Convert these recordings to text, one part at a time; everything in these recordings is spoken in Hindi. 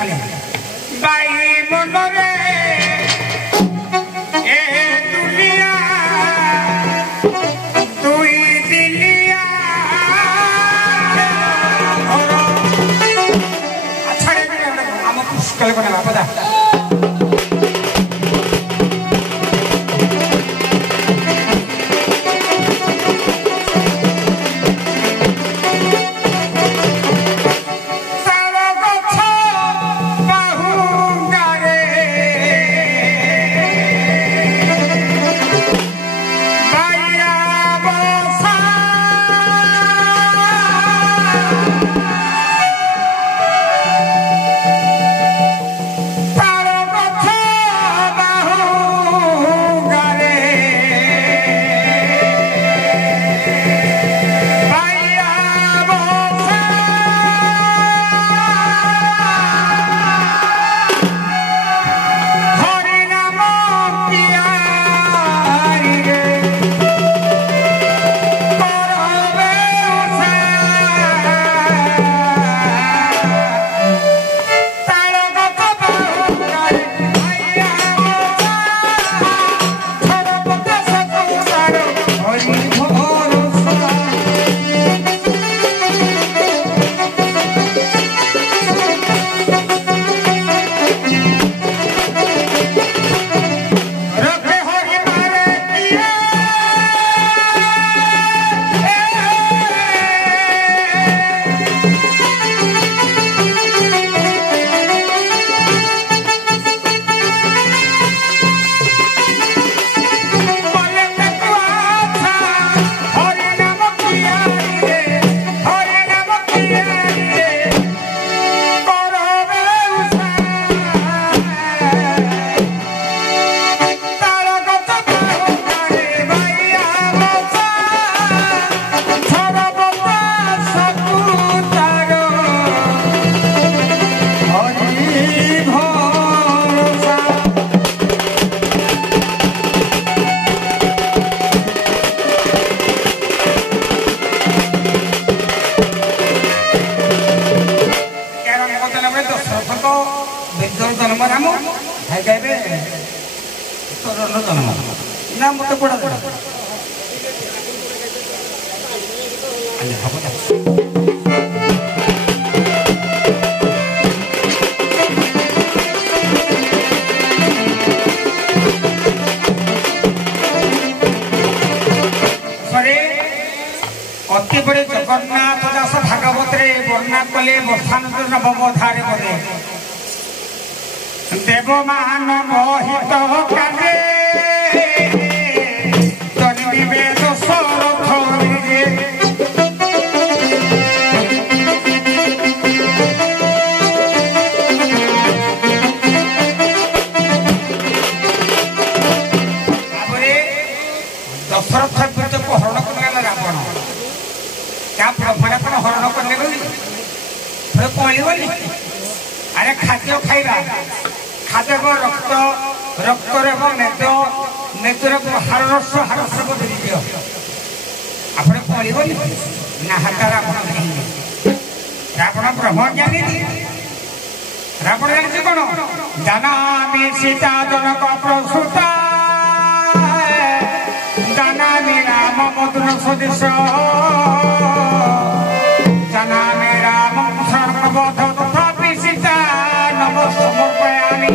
खाली बाई मनरे ए दुनिया तुई दिलिया अच्छा आम पुष्कल को ना पता अति बड़े जगन्नाथ दास भागवत वर्णना कले बर्थानंद नवधारे बोले देवमान मोहित काले तनिवेद सरथ दशरथ को हरण कर रावण क्या प्रभुड़ा कौन हरण करने कहली अरे खाद्य खाइबा खाद्य रक्त रक्त मेद मेदर हारस हारस को दे दियो आप कहली ना हाथ रावण नहीं रावण ब्रह्मज्ञानी रावण जानी कौन जाना सीता जनक प्रसूता जाना राम मधुर सदृश जाना राम सर्वबोध तथापि सीता नम समर्पयामि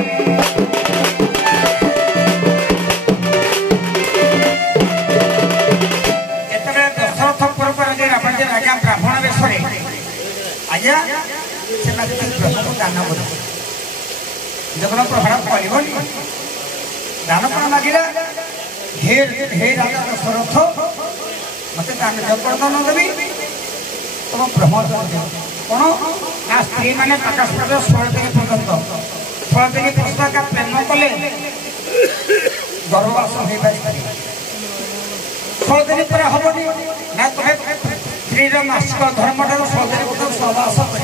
जेतबे दशरथ पूर्व जे रावण जे राजा ब्राह्मण वेशरे आज्ञा से प्रभु दान बोले जगन प्रभाव कहली दान कौन मागिला हे राजा दशरथ मत दान जबरदन देवी तुम ब्रह्मचर्य कौन ना स्त्री मैंने प्रकाश कर 16 दिन पर्यंत 16 दिन पुस्तक का प्रेम कले गर्भवास हो पारे 16 दिन पर हमनी ना तुम्हें स्त्री मासिक धर्म ठार 16 दिन सहवास कर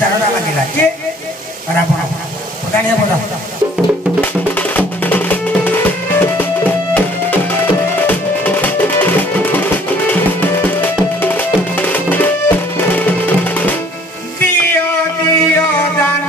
दारटा लगे किए रावण प्रधान बोला दान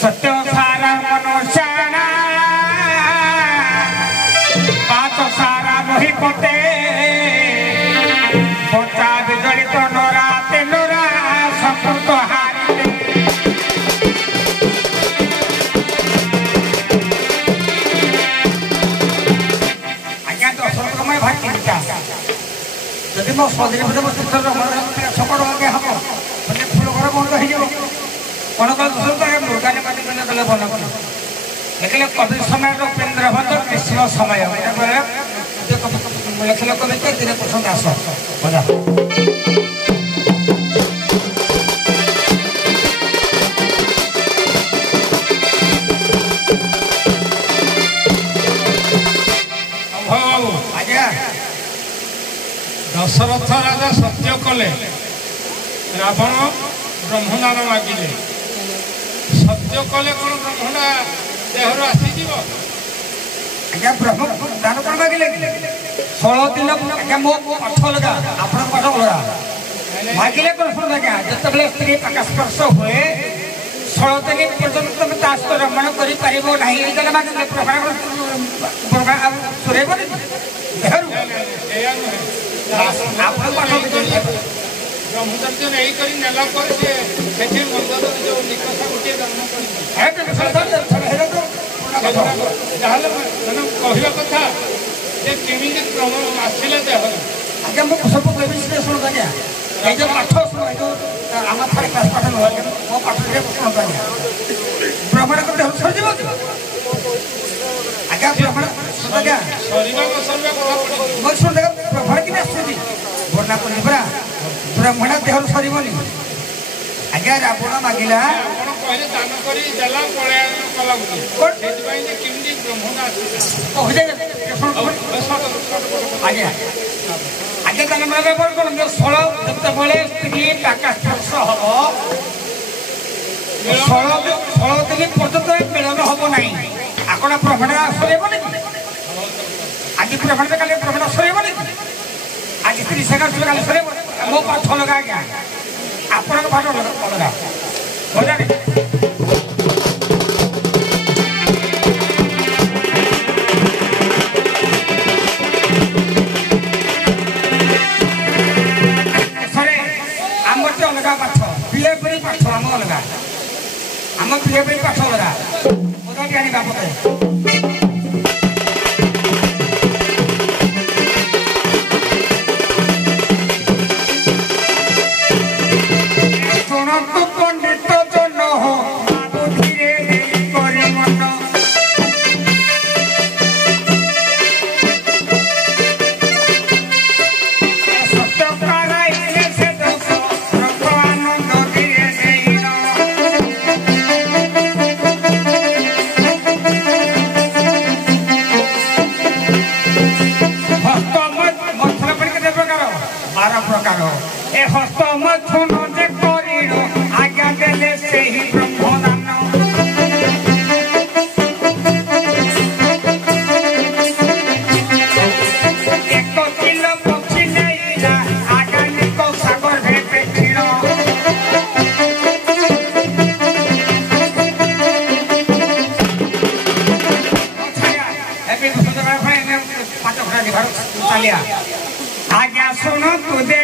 सत्य सारा मनुष्याना बात सारा बही पटे पचा विजड़ित नोरा तेनोरा सकृत हारे आज्ञा दशरथमय भाई चिंता जदि मो सदरी सकड़ आगे हम मैंने फूल घर बंद हो कौन कल दशरथ मुर्गाने माटी कले बन लिखले कवि समय उपेन्द्र भट्ट ग्रीष्म समय लिखले कविता दिन प्रसन्न आस बजा दशरथ राजा सत्य कले रावण ब्रह्मदान मागिले सत्य कले कौन ब्रह्मदा देहर आसीज आज्ञा ब्रह्म दान कौन मागिले 16 दिन आज्ञा मो पाठ लगा आपण पाठ लगा मागिले कौन सुन आज्ञा जतबले स्त्री प्रकाश स्पर्श हुए 16 दिन पर्यंत तुम दास रमण करि परिबो नाही एजले मागिले प्रोग्राम सुरेबो देहरु आपण पाठ ब्रह्मचर्य नहीं करी नेला पर से सेठी मंदर जो निकषा गोटे जन्म करी है तो जाहले माने कहिला कथा जे केमिति क्रम आसिले देह आगे मो सब विश्लेषण करिया ए जो पाठ सुनो जो आमा थारे क्लास पाठ न मो पाठ रे सुनो करिया ब्राह्मण को देह सरजिबो आगे ब्राह्मण सुनगा शरीर को सर्वे कथा पड़ी मो सुन देख ब्राह्मण कि आसुदी बोलना कोनी बरा ब्राह्मण देह सरीबनी आज्ञा रावण मागिला आपण कहले दान करी देला पळे कला बुझी सेति पई जे किमदी ब्रह्मदा आसी आज्ञा आज्ञा दान मागे पर कोन 16 जते बळे स्त्री प्रकाश स्पर्श हबो 16 दिन पर्यंत मिलन हबो नाही आपण ब्राह्मण सरीबनी प्रखंड काले प्रखंड सरेबनी आज 30 सेकंड काले सरेब मो पाठ लगा आज्ञा आपन पाठ लगा बजारे सरे आमर तो अलगा पाठ बीए परी पाठ आम अलगा आम बीए परी पाठ अलगा बजारे आनी बापते आज्ञा सुनो तू दे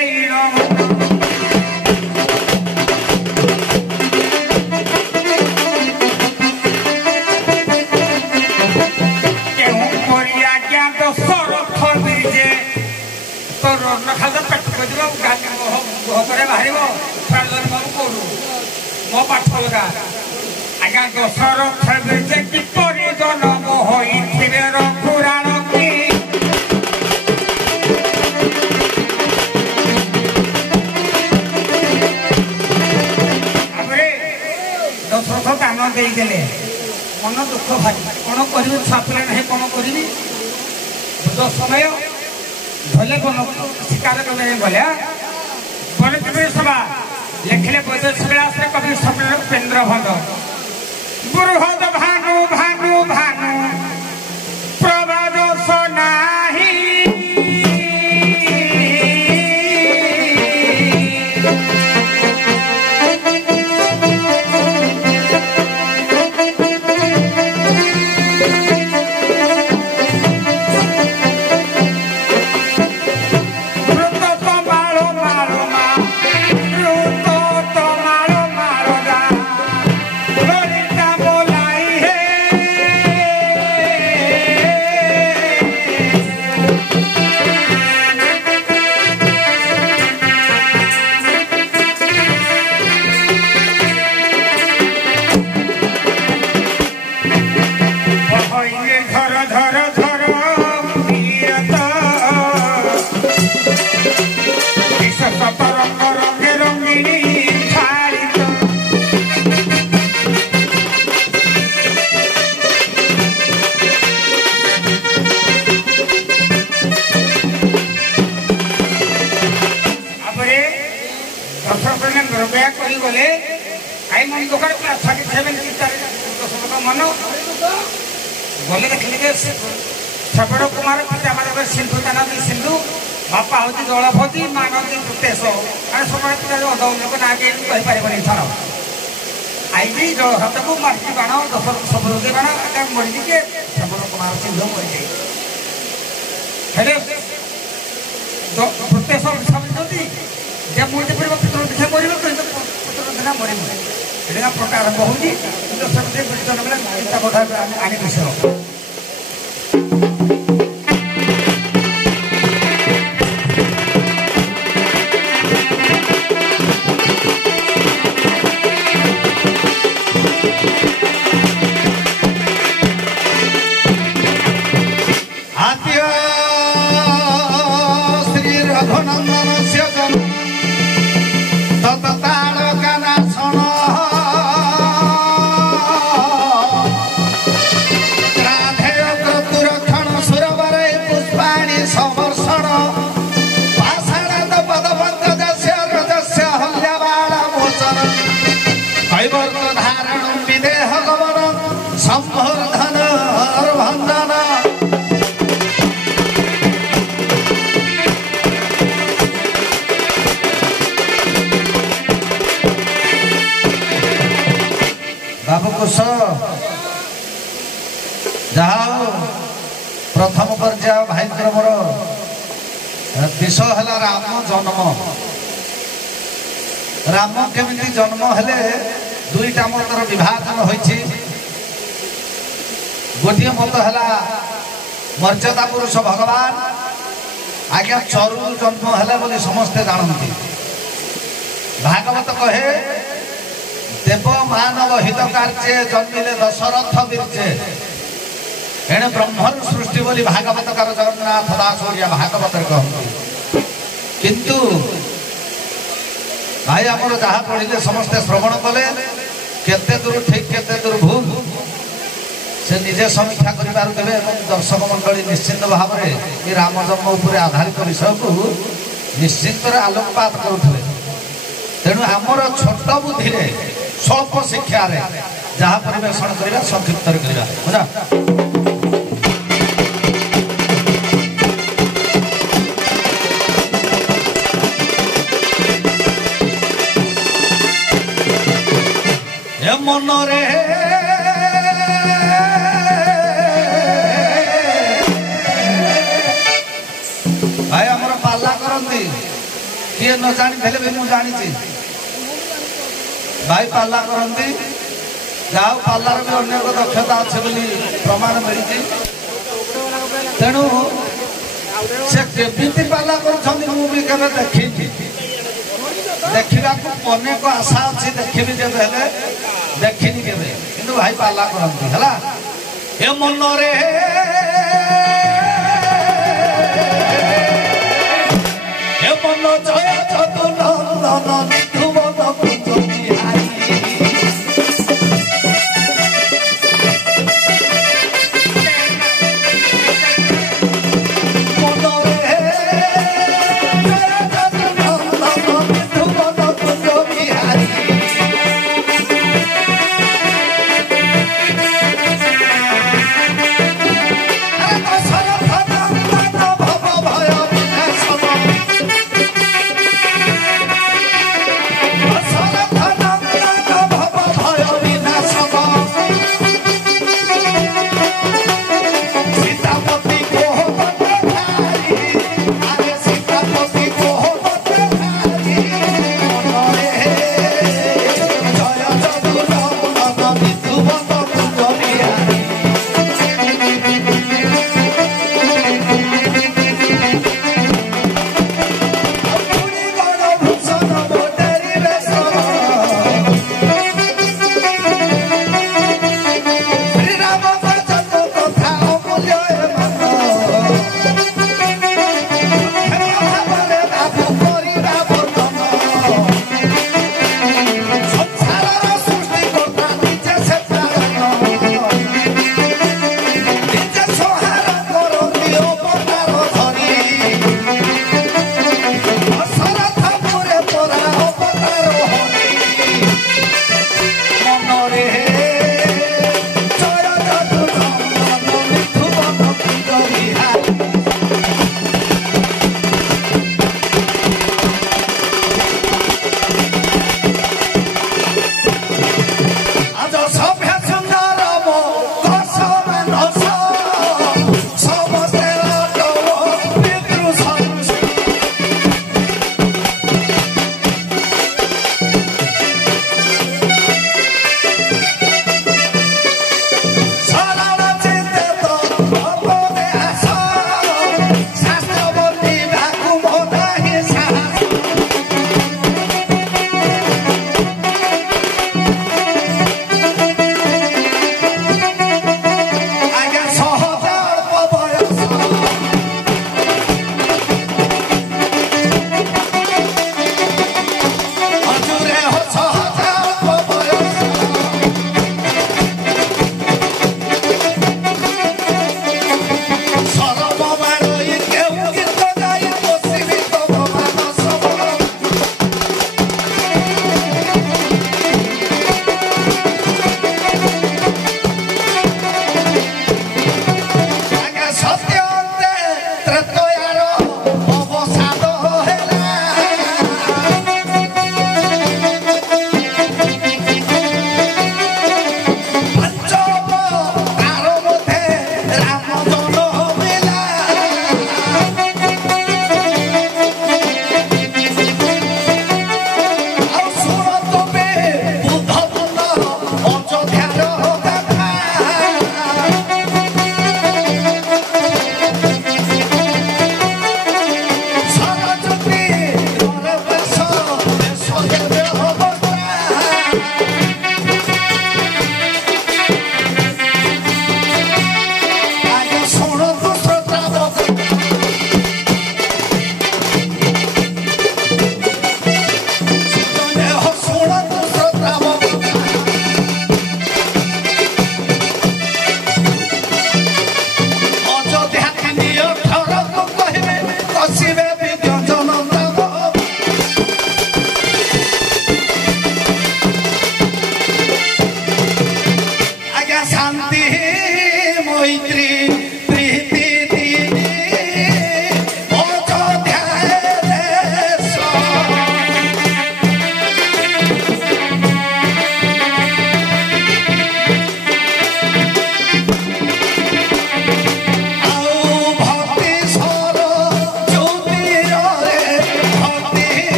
मो पाठ लगा आज्ञा दशरथ बीजे किपरि जन्म होइथिबे पुराण की दशरथ दान देदेले मन दुख भारी कौन कर छापिले ना कौन करी समय भले बन शिकार करने भलिया बन कवि सभा लिखले विलास कवि उपेन्द्र भंग बृहद भानु भानु भानु प्रबाद सनाही गले आई मन दुकान मन गले देखिले श्रवण कुमार पिता मारे सिंधु दानी सिंधु बापा हूँ जलभोजी माँ नदी तेस समय लोक ना कहीपर थर आई जल हाथ को माटी बाण दशरथ सबरुदी बाण मरी के श्रवण कुमार सिंधु मरी जाए तेस समझती जे मुझे पड़े पुत्र दिशा मर पुत्र मरे एटा प्रकार बहुत दशरथ चिंता कथा आनी विषय संवर्धन ଯେ ଭାଇଙ୍କର ମୋର ବିଷୟ ହେଲା ରାମ ଜନ୍ମ। ରାମ କେମିତି ଜନ୍ମ ହେଲେ ଦୁଇଟା ମତର ବିଭାଜନ ହୋଇଛି। ଗୋଟିଏ ମତ ହେଲା ମର୍ଯ୍ୟାଦା ପୁରୁଷ ଭଗବାନ ଆଜ୍ଞା ଚରୁ ଜନ୍ମ ହେଲେ ବୋଲି ସମସ୍ତେ ଜାଣନ୍ତି। ଭାଗବତ କହେ ଦେବ ମାନବ ହିତ କାର୍ଯ୍ୟ ଜନ୍ମିଲେ ଦଶରଥ ବୀର୍ଯେ ଏଣେ ବ୍ରହ୍ମରୁ ସୃଷ୍ଟି ବୋଲି ଭାଗବତକାର ଜଗନ୍ନାଥ ଦାସ ଓଡ଼ିଆ ଭାଗବତରେ କହନ୍ତି। କିନ୍ତୁ ଭାଇ ଆମର ଯାହା ପଢିଲେ ସମସ୍ତେ ଶ୍ରବଣ କଲେ କେତେ ଦୂର ଠିକ କେତେ ଦୂର ଭୁଲ ସେ ନିଜେ ସମୀକ୍ଷା କରିପାରୁଥିବେ ଏବଂ ଦର୍ଶକ ମଣ୍ଡଳୀ ନିଶ୍ଚିନ୍ତ ଭାବରେ ଏ ରାମ ଜନ୍ମ ଉପରେ ଆଧାରିତ ବିଷୟକୁ ନିଶ୍ଚିନ୍ତରେ ଆଲୋକପାତ କରୁଥିଲେ। ତେଣୁ ଆମର ଛୋଟ ବୁଦ୍ଧିରେ ସ୍ୱଳ୍ପ ଶିକ୍ଷାରେ ଯାହା ପରିବେଷଣ କରିବା ସଂକ୍ଷିପ୍ତରେ କରିବା ବୁଝା। ମନରେ ଭାଇ ଆମର ପାଲା କରନ୍ତି କିଏ ନ ଜାଣିଥିଲେ ବି ମୁଁ ଜାଣିଛି ଭାଇ ପାଲା କରନ୍ତି। ଯାହା ପାଲାର ବି ଅନେକ ଦକ୍ଷତା ଅଛି ବୋଲି ପ୍ରମାଣ ମିଳିଛି। ତେଣୁ ସେ କେମିତି ପାଲା କରୁଛନ୍ତି ମୁଁ ବି କେବେ ଦେଖିନି। ଦେଖିବାକୁ ଅନେକ ଆଶା ଅଛି ଦେଖିବି ଯେବେ ହେଲେ ଦେଖିନି କେବେ କିନ୍ତୁ ଭାଇ ପାଲା କରନ୍ତି ହେଲା। ଏ ମନରେ ଏ ମନ ଜୟ ଯଦୁ ନନ୍ଦନ ଧ୍ରୁବନ କୁଞ୍ଜ ବିହାରୀ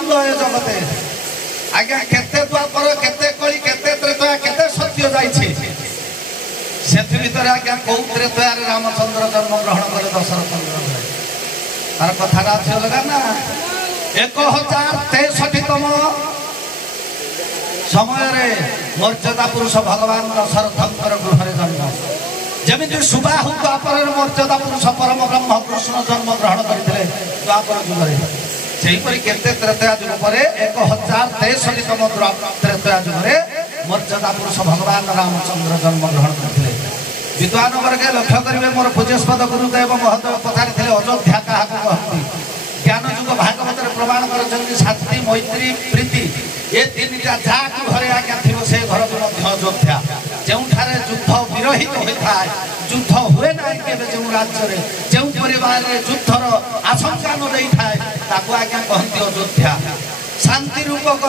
ଅମୂଲ୍ୟ ଏ ଜଗତେ ଆଜ୍ଞା କେତେ ଦ୍ୱାପର କେତେ କଳି କେତେ ତ୍ରେତୟା କେତେ ସତ୍ୟ ଯାଇଛି ସେଥି ଭିତରେ ଆଜ୍ଞା କୋଉ ତ୍ରେତୟାରେ ରାମଚନ୍ଦ୍ର ଜନ୍ମ ଗ୍ରହଣ କଲେ ଦଶରଥଙ୍କର ଘରେ ତାର କଥାଟା ଅଛି ଅଲଗା ନା 1063ତମ ସମୟରେ ମର୍ଯ୍ୟାଦା ପୁରୁଷ ଭଗବାନ ଦଶରଥଙ୍କର ଗୃହରେ ଜନ୍ମ ଯେମିତି ସୁବାହୁ ଦ୍ୱାପରରେ ମର୍ଯ୍ୟାଦା ପୁରୁଷ ପରମ ବ୍ରହ୍ମ କୃଷ୍ଣ ଜନ୍ମ ଗ୍ରହଣ କରିଥିଲେ ଦ୍ୱାପର ଯୁଗରେ ସେହିପରି କେତେ ତ୍ରେତୟା ଯୁଗ ପରେ 1063ତମ ତ୍ରେତୟା ଯୁଗରେ ମର୍ଯ୍ୟାଦା ପୁରୁଷ ଭଗବାନ ରାମଚନ୍ଦ୍ର ଜନ୍ମ ଗ୍ରହଣ କରିଥିଲେ ବିଦ୍ୱାନ ବର୍ଗେ ଲକ୍ଷ୍ୟ କରିବେ ମୋର ପୂଜ୍ୟସ୍ପଦ ଗୁରୁଦେବ ମହୋଦୟ ପଚାରିଥିଲେ ଅଯୋଧ୍ୟା କାହାକୁ କହନ୍ତି ଜ୍ଞାନ ଯୁଗ ଭାଗବତରେ ପ୍ରମାଣ କରିଛନ୍ତି ଶାନ୍ତି ମୈତ୍ରୀ ପ୍ରୀତି ଏ ତିନିଟା ଯାହାକୁ ଘରେ ଆଜ୍ଞା ଥିବ ସେ ଘରକୁ ମଧ୍ୟ ଅଯୋଧ୍ୟା ଯେଉଁଠାରେ ଯୁଦ୍ଧ ବିରହିତ ହୋଇଥାଏ ଯୁଦ୍ଧ ହୁଏ ନାହିଁ କେବେ ଯେଉଁ ରାଜ୍ୟରେ ଯେଉଁ ପରିବାରରେ ଯୁଦ୍ଧର ଆଶଙ୍କା ନ ଦେଇଥାଏ ତାକୁ ଆଜ୍ଞା କହନ୍ତି ଅଯୋଧ୍ୟା ଶାନ୍ତି ରୂପକ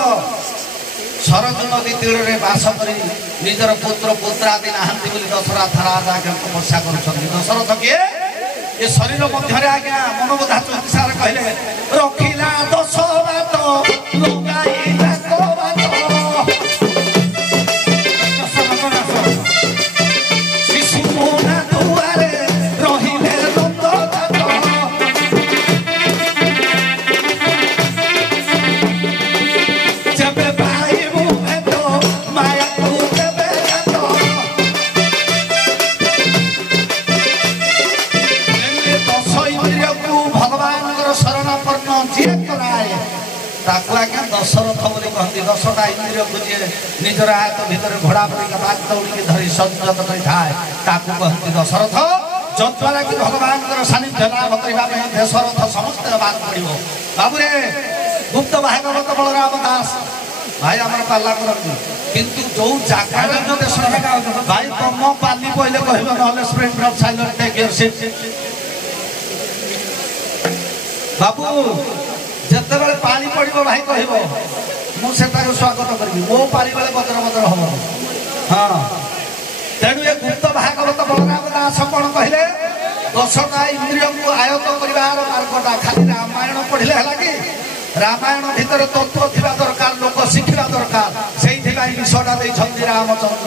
ଶରତ ନଦୀ ତୀରରେ ବାସ କରି ନିଜର ପୁତ୍ର ପୁତ୍ରାଦି ନାହାନ୍ତି ବୋଲି ଦଶରଥ ରାଜା ଆଜ୍ଞା ତପସ୍ୟା କରୁଛନ୍ତି ଦଶରଥ କିଏ ଏ ଶରୀର ମଧ୍ୟରେ ଆଜ୍ଞା ମନବୋଧା 34 କହିଲେ ରଖିଲା ଦଶ ବାଟ ଲଗାଇଲା କବାଟ ଶିଶୁ ମୋନା ଦୁଆରେ ରହିଲେ ନନ୍ଦନାଥ ଯେବେ ପାଇବୁ ଭେଟ ମାୟାକୁ ଦେବେ ଗାତ ଦଶ ଇନ୍ଦ୍ରିୟକୁ ଭଗବାନଙ୍କର ଶରଣାପନ୍ନ ଯିଏ କରାଏ ତାକୁ ଆଜ୍ଞା ଦଶରଥ ବୋଲି କହନ୍ତି ଦଶଟା ଇନ୍ଦ୍ରିୟକୁ ଯିଏ ନିଜର ଆୟତ ଭିତରେ ଘୋଡ଼ା ପରିକା ବାଗ ଦୌଡ଼ିକି ଧରି ସଂଯତ କରିଥାଏ ତାକୁ କହନ୍ତି ଦଶରଥ ଯଦ୍ୱାରା କି ଭଗବାନଙ୍କର ସାନ୍ନିଧ୍ୟ ଲାଭ କରିବା ପାଇଁ ଦଶରଥ ସମସ୍ତେ ହେବାକୁ ପଡ଼ିବ ବାବୁରେ ଗୁପ୍ତ ଭାଗବତ ବଳରାମ ଦାସ ଭାଇ ଆମର ପାଲା କରନ୍ତି କିନ୍ତୁ ଯୋଉ ଜାଗାରେ ଭାଇ ତମ ପାଲି କହିଲେ କହିବ ନହେଲେ spring drop silent take your seat ବାବୁ ଯେତେବେଳେ ପାଳି ପଡ଼ିବ ଭାଇ କହିବ ମୁଁ ସେଟାକୁ ସ୍ୱାଗତ କରିବି ମୋ ପାଳି ବେଳେ ବଦର ବଦର ହବ ହଁ ତେଣୁ ଏ ଗୁପ୍ତ ଭାଗବତ ବଳରାମ ଦାସ କ'ଣ କହିଲେ ଦଶଟା ଇନ୍ଦ୍ରିୟକୁ ଆୟତ କରିବାର ମାର୍ଗଟା ଖାଲି ରାମାୟଣ ପଢ଼ିଲେ ହେଲା କି ରାମାୟଣ ଭିତରେ ତତ୍ତ୍ୱ ଥିବା ଦରକାର ଲୋକ ଶିଖିବା ଦରକାର ସେଇଥିପାଇଁ ବିଷୟଟା ଦେଇଛନ୍ତି ରାମ ଜନ୍ମ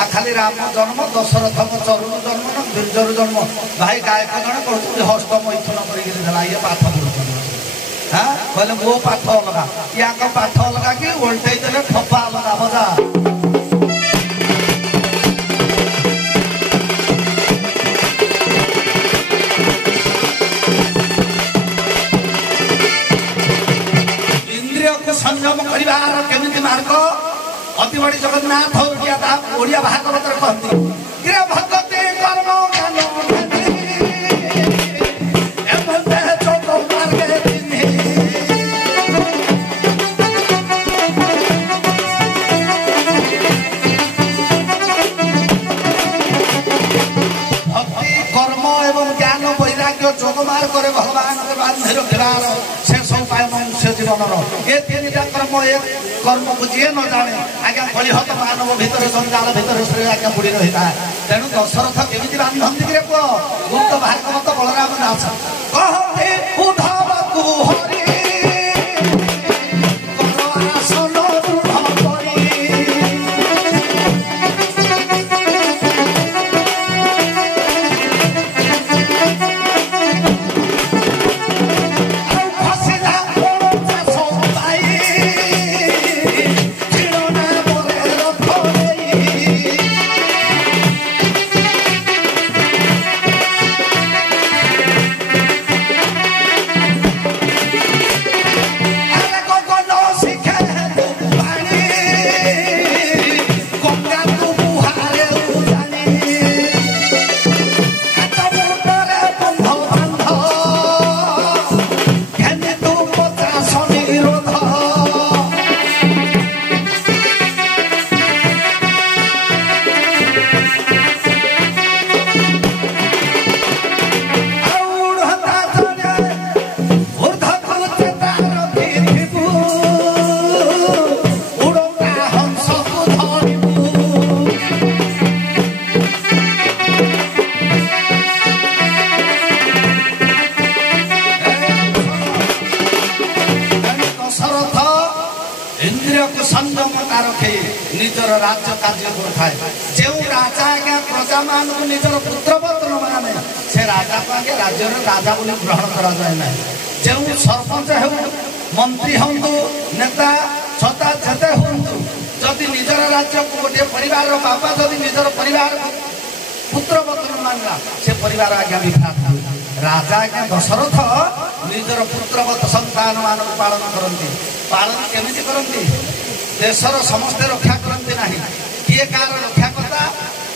ଆଉ ଖାଲି ରାମ ଜନ୍ମ ଦଶରଥଙ୍କ ଚରୁରୁ ଜନ୍ମ ନା ଦୁର୍ଜରୁ ଜନ୍ମ ଭାଇ ଗାୟକ ଜଣେ କହୁଛନ୍ତି ହସ୍ତ ମୈଥୁନ କରିକିରି ଦେଲା ଇଏ ପାଠ ପଢୁଛନ୍ତି ହଁ କହିଲେ ମୋ ପାଠ ଅଲଗା ୟାଙ୍କ ପାଠ ଅଲଗା କି ଓଲଟେଇ ଦେଲେ ଠପା ଅଲଗା ମଜା ସଂଯମ କରିବାର କେମିତି ମାର୍ଗ ଅତି ବଡ଼ି ଜଗନ୍ନାଥ ଓଡ଼ିଆ ଭାଗବତରେ କହନ୍ତି ଭଗତେ କର୍ମ ଜ୍ଞାନ ଭକ୍ତି କର୍ମ ଏବଂ ଜ୍ଞାନ ବୈରାଗ୍ୟ ଯୋଗ ମାର୍ଗରେ ଭଗବାନଙ୍କୁ ବାନ୍ଧି ରଖିବାର ଶେଷ ଉପାୟ ମନୁଷ୍ୟ ଜୀବନର ଏ ତିନିଟା କର୍ମ ଏ କର୍ମକୁ ଯିଏ ନ ଜାଣେ ଆଜ୍ଞା କଳିହତ ମାନବ ଭିତରେ ଜଞ୍ଜାଳ ଭିତରେ ସେ ଆଜ୍ଞା ବୁଡ଼ି ରହିଥାଏ ତେଣୁ ଦଶରଥ କେମିତି ବାନ୍ଧନ୍ତି କିରେ ପୁଅ ଗୁପ୍ତ ଭାଗବତ ବଳରାମ ଦାସ କହନ୍ତି ଉଦ୍ଧବକୁ ହରି ଆସନ ଦୃଢ଼ କରି थाए जो राजा आज्ञा प्रजा मान निजर पुत्रपत्र माने से राजा को आगे राज्य राजा बोली ग्रहण करा जाए ना जो सरपंच हो मंत्री हूँ नेता छता छते हूँ जदि निजर राज्य को गोटे परिवार बापा जदि निजर परिवार पुत्रपत्र मानला से परिवार आज्ञा विभ्राट हुए राजा आज्ञा दशरथ निजर पुत्रवत संतान मान पालन करती पालन केमिति करती देशर समस्ते रक्षा करती ना किए कार रक्षा करता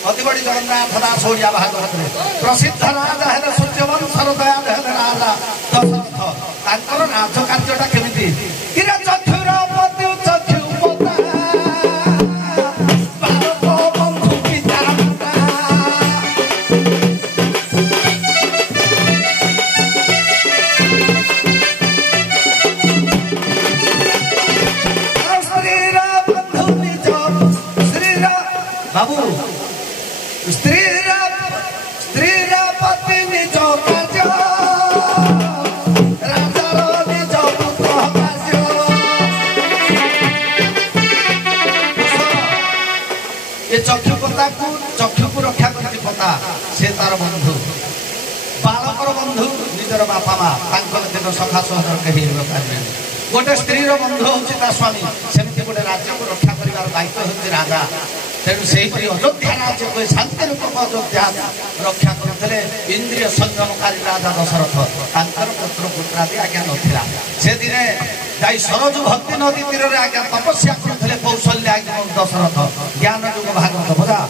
अति बड़ी जगन्नाथ दास ओडिया भागवत प्रसिद्ध राजा है सूर्यवंशर दयाल है राजा दशरथ तांकर राज कार्यटा केमिति किरा चक्षुर पति चक्षु पता बालक बंधु पिता बाबू स्त्री पति निज कार्य राजार निज पुत्र कार्य ये चक्षुपता को चक्षु को रक्षा करती पता से तार बंधु बालकर बंधु निजर बापा माँ दिन सखा सहर कही पारे गोटे स्त्री बंधु हूँ स्वामी सेमती गोटे राज्य को रक्षा कर दायित्व हूँ राजा तेणु से अयोध्या राज्य को शांति रूपक अयोध्या रक्षा करते इंद्रिय संयमकारी राजा दशरथ तांकर पुत्र पुत्रादि आज्ञा नथिला से दिने जाई सरजू भक्ति नदी तीर में आज्ञा तपस्या करते कौशल्य आज्ञा दशरथ ज्ञान युग भागवत बजा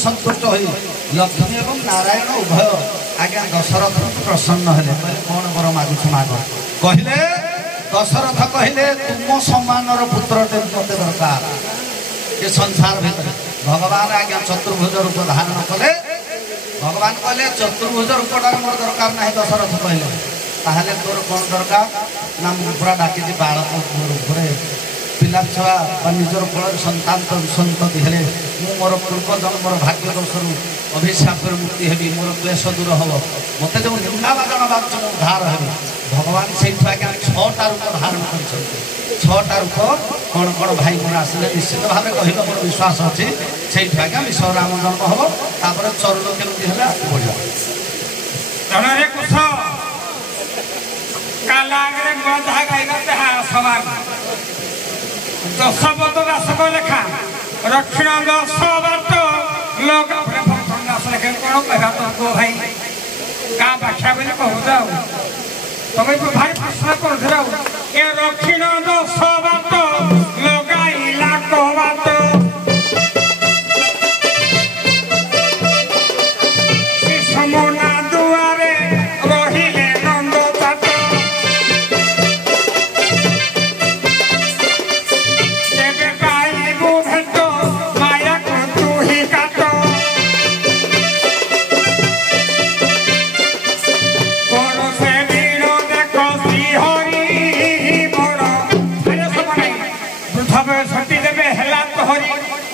संतुष्ट हो लक्ष्मी एवं नारायण उभय आज्ञा दशरथ प्रसन्न हेले कौन बर मागुछ माग कहले दशरथ कहले तुम सम्मानर पुत्र मत दरकार ये संसार भीतर भगवान आज्ञा चतुर्भुज रूप धारण कले भगवान कहले चतुर्भुज रूपटा मोर दरकार ना दशरथ कहले ताहले तोर कौन दरकार ना पूरा डाकी बालक रूप पिला छुआ निजर फल संतान संतति हेले मोर पूर्व जन्मर भाग्य दोषर अभिशाप मुक्ति हेबी मोर क्लेश दूर हम मत जो निंदावादन बाच उद्धार हे भगवान से आज्ञा 6टा रूप धारण कर 6टा रूप कौन कौन भाई मोर आसिले निश्चित भाव कह मोर विश्वास अच्छी से आज्ञा विषय राम जन्म हम तापर चरण केमती है बढ़िया धनरे कुछ कालाग्रे गधा गाइगा समान दशवत दासक लेखा रक्षण 10 बाट लोग दास लेखे कौन कह तुमको भाई क्या व्याख्या बोले कहू जाओ तुम भाई प्रश्न कर ये रक्षण 10 बाट लगाइला कह बात समना दुआरे रहिले नंद तात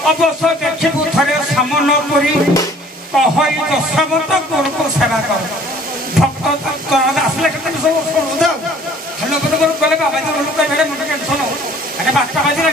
अवश्य देखू थे सामन पुरी कह दशमत गुरु को सेवा कर भक्त आसले सब हेलो गले बाबा लोक मुझे टेंशन अरे 12टा बाजिला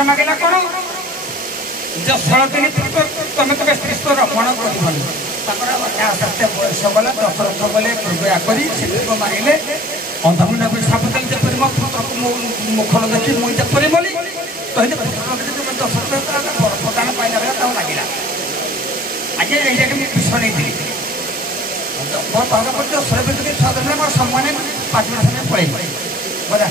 ବର ମାଗିଲା କ'ଣ ଯେ 16 ଦିନ ତମେ ତମେ ସ୍ତ୍ରୀତ୍ୱ ରମଣ କରିବନି ତାଙ୍କର ଆସ୍ତେ ବୟସ ଗଲା ଦଶରଥ ଗଲେ କୃପା କରି ସେତିକି ମାରିଲେ ଅନ୍ଧମୁଣ୍ଡା କରି ସାପ ଦେଲେ ଯେପରି ମୋ ପୁତ୍ରକୁ ମୁଖନ ଦେଖି ମୁଁ ଯେପରି ବୋଲି କହିଲେ ପୁତ୍ର ଦଶରଥ ବର ପ୍ରଦାନ ପାଇଲା ବେଳେ ତାକୁ ଲାଗିଲା ଆଜ୍ଞା ଏଇଟାকে ମୁଁ ବିଷ ନେଇଥିଲି ମୋ ପାଖ ପର୍ଯ୍ୟନ୍ତ ଶହେ ଭିତରେ ଛଅ ମୋର ସମ୍ମାନ 5 ମାସ ପଳେଇବ ବୋଲା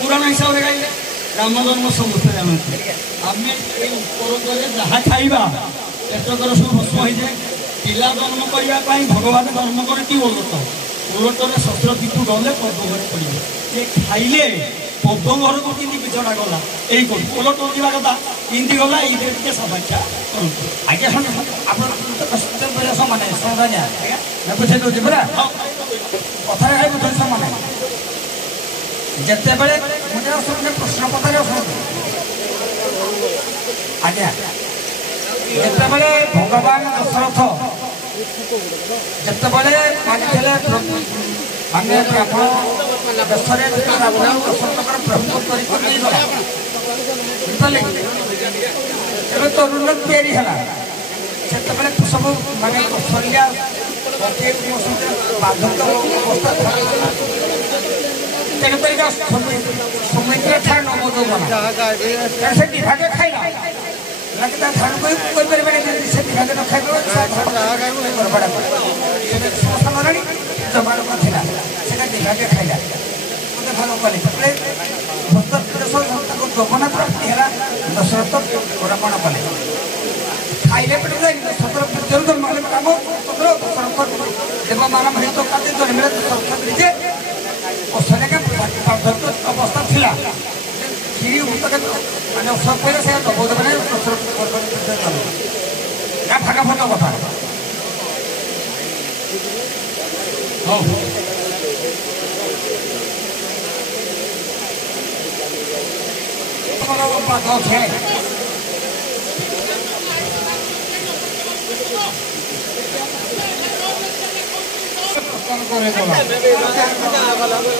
पुराण हिसाब से गाइले राम जन्म समस्त जानते आम उपरक जहाँ खाइबा ପେଟକର ସବୁ ଭସ୍ମ ହେଇଯାଏ। ପିଲା ଜନ୍ମ କରିବା ପାଇଁ ଭଗବାନ ଜନ୍ମ କରନ୍ତି ଓଲଟ। ଓଲଟରେ ଶସ୍ତ୍ରଟିକୁ ଗଲେ ପଦ୍ମ ଘରେ ପଡ଼ିବ। ଏ ଖାଇଲେ ପଦ୍ମ ଘରକୁ କେମିତି ବିଛଣା ଗଲା ଏଇ କରୁ ଓଲଟ ଯିବା କଥା କେମିତି ଗଲା ଏଇଥିରେ ଟିକେ ସମାକ୍ଷା କରନ୍ତୁ। ଆଜ୍ଞା ଆପଣ ସମାନେ ଆଜ୍ଞା ବୁଝେଇ ଦେଉଛି ପୁରା କଥାରେ ଖାଇ ବୁଝୁଛି ସମାନେ। ଯେତେବେଳେ ମୁଁ ଶୁଣୁଛି ପ୍ରଶ୍ନ ପଚାରେ ଶୁଣନ୍ତୁ ଆଜ୍ଞା। ଯେତେବେଳେ ଭଗବାନ ଦଶରଥ ଯେତେବେଳେ ମାନିଥିଲେ ମାନେ ବ୍ରାହ୍ମଣ ଦେଶରେ ବ୍ରାହ୍ମଣ ଦଶରଥଙ୍କର ପ୍ରଭୁ କରି ନେଇଗଲା ବୁଝିପାରିଲେ କି? ଏବେ ତରୁଣ ତିଆରି ହେଲା ସେତେବେଳେ ସବୁ ମାନେ କୌଶଲ୍ୟା ବାର୍ଦ୍ଧକ୍ୟ ଅବସ୍ଥା ତେଣୁକରିକା ସୁମିତ୍ରା ଠାରୁ ନବଯୌବନ ସେ ବିଭାଗ ଖାଇଲା ଲାଗି ତା ଧାନକୁ କରିପାରିବେନି ସେ ବିଭାଗ ନ ଖାଇବ ସମରାଣୀ ଜବାନ ଥିଲା ସେଟା ବିଭାଗ ଖାଇଲା ମତେ ଭଲ କଲେ ତାପରେ ତାକୁ ଯୌବନ ପ୍ରାପ୍ତି ହେଲା ଦଶରଥ ପ୍ରମାଣ କଲେ ଖାଇଲେ ପଟେ ଯାଇନି ଦଶରଥର ପୂର୍ବରୁ ଜନ୍ମ ହେଲେ ଆମ ଦଶରଥ ଦେବମାନ ଭେଦ କାନ୍ତି ଜନ୍ମରେ ଦଶରଥ ନିଜେ କୌଶଲ୍ୟା ଅବସ୍ଥା ଥିଲା କ୍ଷୀରି ମାନେ କହିଲେ ସେ ନବଯୌବନ ଭାଗା ଫଟ କଥା ହଉ ପାଦ ଅଛି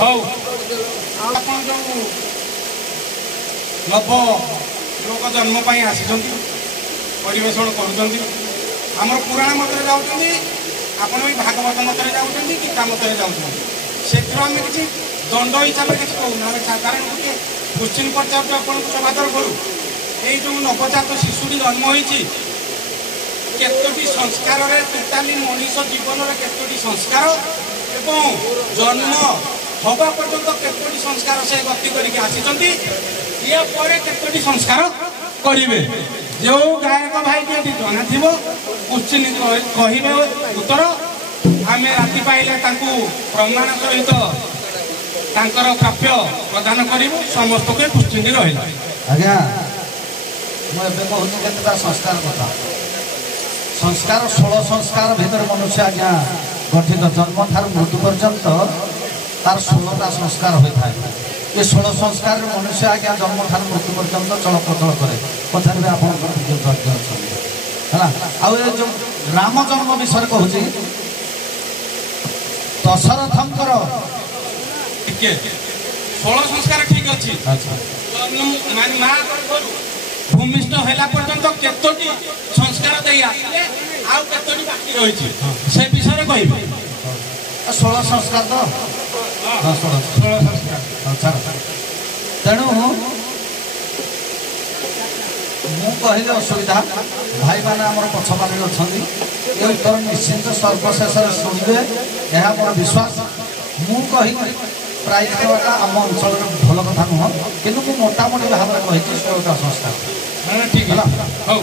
ହଉ ଆପଣ ଯୋଉ ନବ ଲୋକ ଜନ୍ମ ପାଇଁ ଆସିଛନ୍ତି ପରିବେଷଣ କରୁଛନ୍ତି ଆମର ପୁରାଣ ମତରେ ଯାଉଛନ୍ତି ଆପଣ ବି ଭାଗବତ ମତରେ ଯାଉଛନ୍ତି ଗୀତା ମତରେ ଯାଉଛନ୍ତି ସେଥିରୁ ଆମେ କିଛି ଦଣ୍ଡ ହିସାବରେ କିଛି କହୁନା ଆମେ କାରଣ ଟିକେ କୋଶ୍ଚିନ୍ ପଚାରୁଛୁ ଆପଣଙ୍କୁ ସମାଧାନ କରୁ ଏଇ ଯେଉଁ ନବଜାତ ଶିଶୁଟି ଜନ୍ମ ହୋଇଛି କେତୋଟି ସଂସ୍କାରରେ ଟୋଟାଲି ମଣିଷ ଜୀବନର କେତୋଟି ସଂସ୍କାର ଏବଂ ଜନ୍ମ ହେବା ପର୍ଯ୍ୟନ୍ତ କେତୋଟି ସଂସ୍କାର ସେ ଗତି କରିକି ଆସିଛନ୍ତି ଇଏ ପରେ କେତୋଟି ସଂସ୍କାର କରିବେ ଯେଉଁ ଗାୟକ ଭାଇଟି ଏଠି ଜଣା ଥିବ କୋଶ୍ଚିନ୍ କହିବେ ଉତ୍ତର ଆମେ ରାତି ପାଇଲେ ତାଙ୍କୁ ପ୍ରମାଣ ସହିତ ତାଙ୍କର ପ୍ରାପ୍ୟ ପ୍ରଦାନ କରିବୁ ସମସ୍ତଙ୍କୁ କୋଶ୍ଚିନ୍ ରହିଲା। ଆଜ୍ଞା ମୁଁ ଏବେ କହୁଛି କେତେଟା ସଂସ୍କାର କଥା ସଂସ୍କାର 16 ସଂସ୍କାର ଭିତରେ ମନୁଷ୍ୟ ଆଜ୍ଞା ଗଠିତ ଜନ୍ମ ଠାରୁ ମୃତ୍ୟୁ ପର୍ଯ୍ୟନ୍ତ ତାର 16ଟା ସଂସ୍କାର ହୋଇଥାଏ ଏ 16 ସଂସ୍କାରରେ ମନୁଷ୍ୟ ଆଜ୍ଞା ଜନ୍ମ ଠାରୁ ମୃତ୍ୟୁ ପର୍ଯ୍ୟନ୍ତ ଚଳପ୍ରଚଳ କରେ କଥାରେ ବି ଆପଣଙ୍କର ଟିକେ ଧୈର୍ଯ୍ୟ ଅଛନ୍ତି ହେଲା। ଆଉ ଏ ଯେଉଁ ରାମ ଜନ୍ମ ବିଷୟରେ କହୁଛି ଦଶରଥଙ୍କର ଟିକେ 16 ସଂସ୍କାର ଠିକ ଅଛି ମାନେ ମା ଭୂମିଷ୍ଠ ହେଲା ପର୍ଯ୍ୟନ୍ତ କେତୋଟି ସଂସ୍କାର ଦେଇ ଆସିଲେ ଆଉ କେତୋଟି ବାକି ରହିଛି ସେ ବିଷୟରେ କହିବେ 16 ସଂସ୍କାର ତ 16 ସଂସ୍କାର ତେଣୁ ମୁଁ କହିଲେ ଅସୁବିଧା ଭାଇମାନେ ଆମର ପଛପାଖରେ ଅଛନ୍ତି ଏ ଉତ୍ତର ନିଶ୍ଚିନ୍ତ ସର୍ବଶେଷରେ ଶୁଣିବେ ଏହା ମୋର ବିଶ୍ୱାସ ମୁଁ କହିଲି ପ୍ରାୟତଃ ଆମ ଅଞ୍ଚଳରେ ଭଲ କଥା ନୁହଁ କିନ୍ତୁ ମୁଁ ମୋଟାମୋଟି ଭାବରେ କହିଛି 16ଟା ସଂସ୍କାର ଠିକ ହେଲା। ହଉ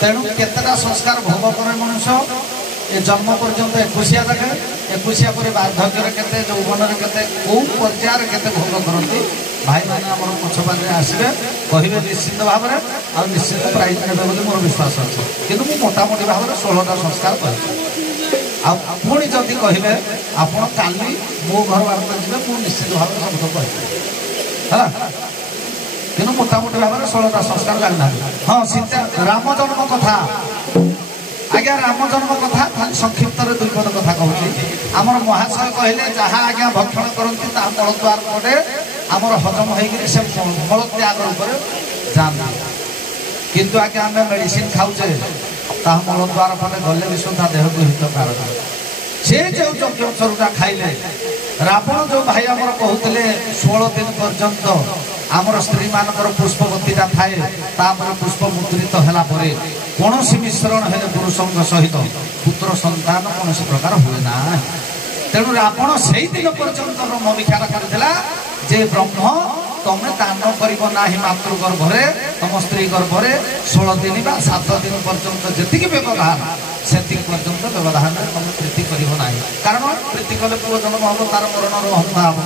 ତେଣୁ କେତେଟା ସଂସ୍କାର ଭୋଗ କରେ ମଣିଷ ଏ ଜନ୍ମ ପର୍ଯ୍ୟନ୍ତ 21 ଯାକେ 21 ପରେ ବାର୍ଦ୍ଧକ୍ୟରେ କେତେ ଯୌବନରେ କେତେ କେଉଁ ପର୍ଯ୍ୟାୟରେ କେତେ ଭୋଗ କରନ୍ତି ଭାଇମାନେ ଆମର ପଛପାଖରେ ଆସିବେ କହିବେ ନିଶ୍ଚିନ୍ତ ଭାବରେ ଆଉ ନିଶ୍ଚିତ ପ୍ରାଇଜ୍ ନେବେ ବୋଲି ମୋର ବିଶ୍ୱାସ ଅଛି କିନ୍ତୁ ମୁଁ ମୋଟାମୋଟି ଭାବରେ 16ଟା ସଂସ୍କାର କହିଛି ଆଉ ପୁଣି ଯଦି କହିବେ ଆପଣ କାଲି ମୋ ଘର ବାରଟା ଯିବେ ମୁଁ ନିଶ୍ଚିତ ଭାବରେ ସବୁତ କହିବି ହେଲା କିନ୍ତୁ ମୋଟାମୋଟି ଭାବରେ 16ଟା ସଂସ୍କାର ଜାଣିନାହାନ୍ତି। ହଁ ସୀତା ରାମ ଜନ୍ମ କଥା ଆଜ୍ଞା ରାମ ଜନ୍ମ କଥା ଖାଲି ସଂକ୍ଷିପ୍ତରେ 2 ପଦ କଥା କହୁଛି ଆମର ମହାଶୟ କହିଲେ ଯାହା ଆଜ୍ଞା ଭକ୍ଷଣ କରନ୍ତି ତାହା ମଳଦ୍ୱାର ପଟେ ଆମର ହଜମ ହେଇକିରି ସେ ମଳତ୍ୟାଗ ଉପରେ ଯାଆନ୍ତି କିନ୍ତୁ ଆଜ୍ଞା ଆମେ ମେଡିସିନ ଖାଉଛେ ତାହା ମଳଦ୍ୱାର ପଟେ ଗଲେ ବି ସୁଦ୍ଧା ଦେହକୁ ହିତକାରକ ସେ ଯେଉଁ ଯଜ୍ଞ ଖାଇଲେ ରାବଣ ଯେଉଁ ଭାଇ ଆମର କହୁଥିଲେ 16 ଦିନ ପର୍ଯ୍ୟନ୍ତ ଆମର ସ୍ତ୍ରୀମାନଙ୍କର ପୁଷ୍ପବତୀଟା ଥାଏ ତାପରେ ପୁଷ୍ପ ମୁଦ୍ରିତ ହେଲା ପରେ କୌଣସି ମିଶ୍ରଣ ହେଲେ ପୁରୁଷଙ୍କ ସହିତ ପୁତ୍ର ସନ୍ତାନ କୌଣସି ପ୍ରକାର ହୁଏ ନା ତେଣୁ ରାବଣ ସେଇ ଦିନ ପର୍ଯ୍ୟନ୍ତ ବ୍ରହ୍ମ ବିଚାର କରିଥିଲା ଯେ ବ୍ରହ୍ମ ତମେ ଦାନ କରିବ ନାହିଁ ମାତୃ ଗର୍ଭରେ ତମ ସ୍ତ୍ରୀ ଗର୍ଭରେ 16 ଦିନ ବା 7 ଦିନ ପର୍ଯ୍ୟନ୍ତ ଯେତିକି ବ୍ୟବଧାନ ସେତିକି ପର୍ଯ୍ୟନ୍ତ ବ୍ୟବଧାନରେ ତମେ ପ୍ରୀତି କରିବ ନାହିଁ। କାରଣ ପ୍ରୀତି କଲେ ପୁଅ ଜନ୍ମ ହବ, ତାର ମରଣର ହନ୍ତା ହବ।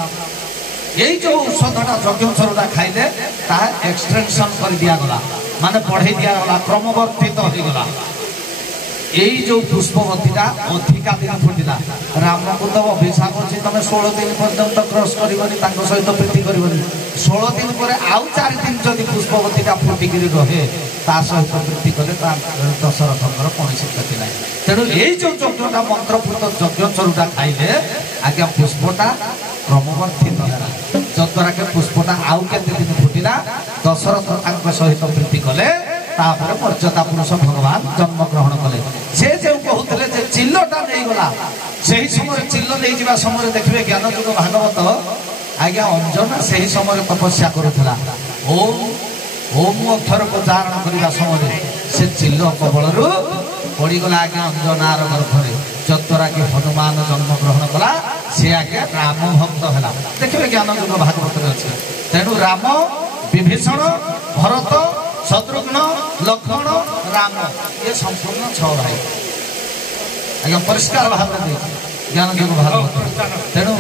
এই যে ঔষধটা যজ্ঞচরুটা খাইলে তাহা এক্সটেনশন করে দিয়াগলা, মানে বঢ়াই দিয়াগলা, ক্রমবর্ধিত হয়ে গলা। এই যে পুষ্পবতীটা অধিকা দিন ফুটিলা, রামকে তো অভিশাপ অছি তুমি 16 দিন পর্যন্ত ক্রস করবনি, তাঙ্ক সহিত প্রীতি করবনি। 16 দিন পরে আউ 4 দিন যদি পুষ্পবতীটা ফুটিকি রহে তা সহিত প্রীতি কলে তার দশরথଙ୍କର কৌশি ক্ষতি নাই। তেণু এই যে যজ্ঞটা মন্ত্রপুত যজ্ঞচরুটা খাইলে আজ্ঞা পুষ্পটা ক্রমবর্ধিত ହେଲା, যদ্ୱାରା କି ପୁଷ୍ପଟା ଆଉ କେତେ ଦିନ ଫୁଟିଲା, ଦଶରଥ ତାଙ୍କ ସହିତ ପ୍ରୀତି କଲେ। ତାପରେ ମର୍ଯ୍ୟାଦା ପୁରୁଷ ଭଗବାନ ଜନ୍ମ ଗ୍ରହଣ କଲେ। ସେ ଯେଉଁ କହୁଥିଲେ ଯେ ଚିଲ୍ଲଟା ନେଇଗଲା, ସେହି ସମୟରେ ଚିଲ୍ଲ ନେଇଯିବା ସମୟରେ ଦେଖିବେ ଜ୍ଞାନଯୁଗ ଭାଗବତ ଆଜ୍ଞା ଅଞ୍ଜନା ସେହି ସମୟରେ ତପସ୍ୟା କରୁଥିଲା। ଓମ୍ ଅକ୍ଷରକୁ ଧାରଣ କରିବା ସମୟରେ ସେ ଚିଲ୍ଲ କବଳରୁ ପଡ଼ିଗଲା ଆଜ୍ଞା ଅଞ୍ଜନାର ଗର୍ଭରେ, ଯଦ୍ୱାରା କି ହନୁମାନ ଜନ୍ମ ଗ୍ରହଣ କଲା। ସେ ଆଜ୍ଞା ରାମ ଭକ୍ତ ହେଲା। ଦେଖିବେ ଜ୍ଞାନଯୁଗ ଭାଗବତରେ ଅଛି। ତେଣୁ ରାମ, ବିଭୀଷଣ, ଭରତ, ଶତ୍ରୁଘ୍ନ, ଲକ୍ଷ୍ମଣ, ରାମ ଏ ସମ୍ପୂର୍ଣ୍ଣ 6 ଭାଇ ଆଜ୍ଞା ପରିଷ୍କାର ଭାବରେ ଦେଇଛି ଜ୍ଞାନଯୁଗ ଭାଗବତ। ତେଣୁ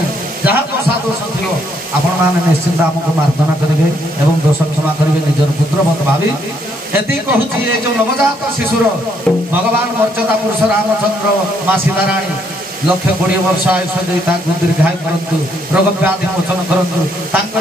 ଯାହା ଦୋଷ ଥିବ ଆପଣମାନେ ନିଶ୍ଚିନ୍ତ ଆମକୁ ମାର୍ଜନା କରିବେ ଏବଂ ଦୋଷ କ୍ଷମା କରିବେ ନିଜର ପୁତ୍ରବତ ଭାବି। ଏତିକି କହୁଛି ଏ ଯୋଉ ନବଜାତ ଶିଶୁର ଭଗବାନ ମର୍ଯ୍ୟାଦା ପୁରୁଷ ରାମଚନ୍ଦ୍ର ମା ସୀତାରାଣୀ 120 ବର୍ଷ ଆୟୁଷ ଦେଇ ତାଙ୍କୁ ଦୀର୍ଘାୟୁ କରନ୍ତୁ, ରୋଗ ବ୍ୟାଧି ମୋଚନ କରନ୍ତୁ, ତାଙ୍କର